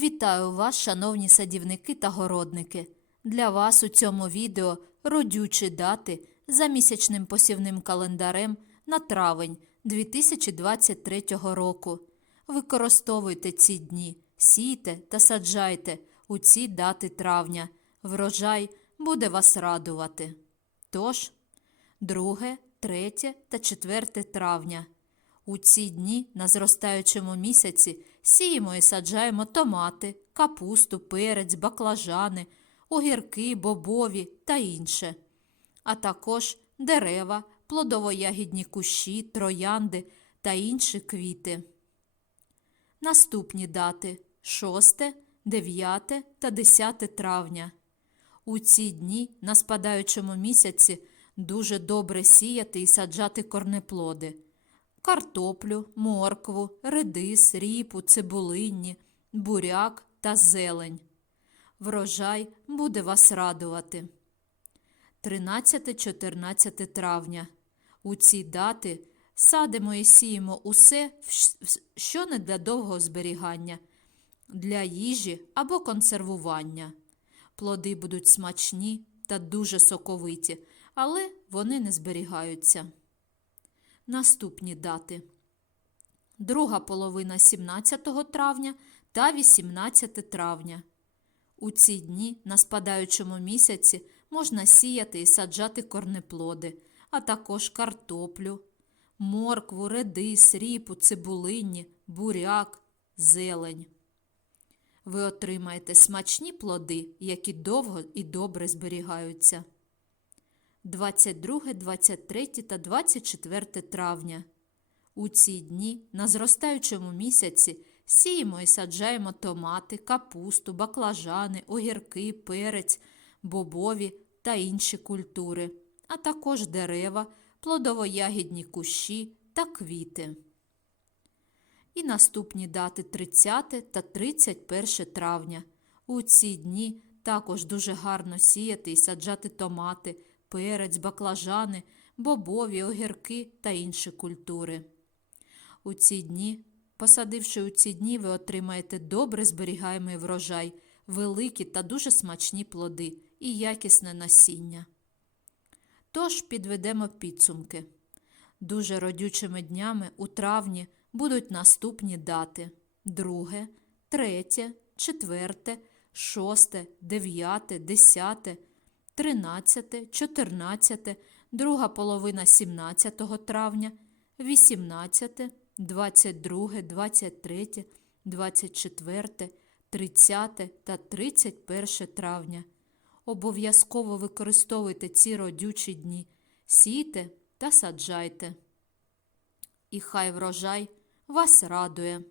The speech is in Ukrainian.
Вітаю вас, шановні садівники та городники. Для вас у цьому відео родючі дати за місячним посівним календарем на травень 2023 року. Використовуйте ці дні, сійте та саджайте у ці дати травня. Врожай буде вас радувати. Тож, 2, 3 та 4 травня. У ці дні на зростаючому місяці сіємо і саджаємо томати, капусту, перець, баклажани, огірки, бобові та інше, а також дерева, плодово-ягідні кущі, троянди та інші квіти. Наступні дати 6, 9 та 10 травня. У ці дні на спадаючому місяці дуже добре сіяти і саджати корнеплоди картоплю, моркву, редис, ріпу, цибулинні, буряк та зелень. Врожай буде вас радувати. 13-14 травня. У ці дати садимо і сіємо усе, що не для довгого зберігання, для їжі або консервування. Плоди будуть смачні та дуже соковиті, але вони не зберігаються. Наступні дати. Друга половина 17 травня та 18 травня. У ці дні на спадаючому місяці можна сіяти і саджати корнеплоди, а також картоплю, моркву, редис, ріпу, цибулинні, буряк, зелень. Ви отримаєте смачні плоди, які довго і добре зберігаються. 22, 23 та 24 травня. У ці дні на зростаючому місяці сіємо і саджаємо томати, капусту, баклажани, огірки, перець, бобові та інші культури, а також дерева, плодово-ягідні кущі та квіти. І наступні дати 30 та 31 травня. У ці дні також дуже гарно сіяти і саджати томати перець, баклажани, бобові, огірки та інші культури. У ці дні, посадивши у ці дні, ви отримаєте добре зберігаємий врожай, великі та дуже смачні плоди і якісне насіння. Тож підведемо підсумки. Дуже родючими днями у травні будуть наступні дати: 2, 3, 4, 6, 9, 10, 13, 14, друга половина 17 травня, 18, 22, 23, 24, 30 та 31 травня. Обов'язково використовуйте ці родючі дні, сійте та саджайте. І хай врожай вас радує.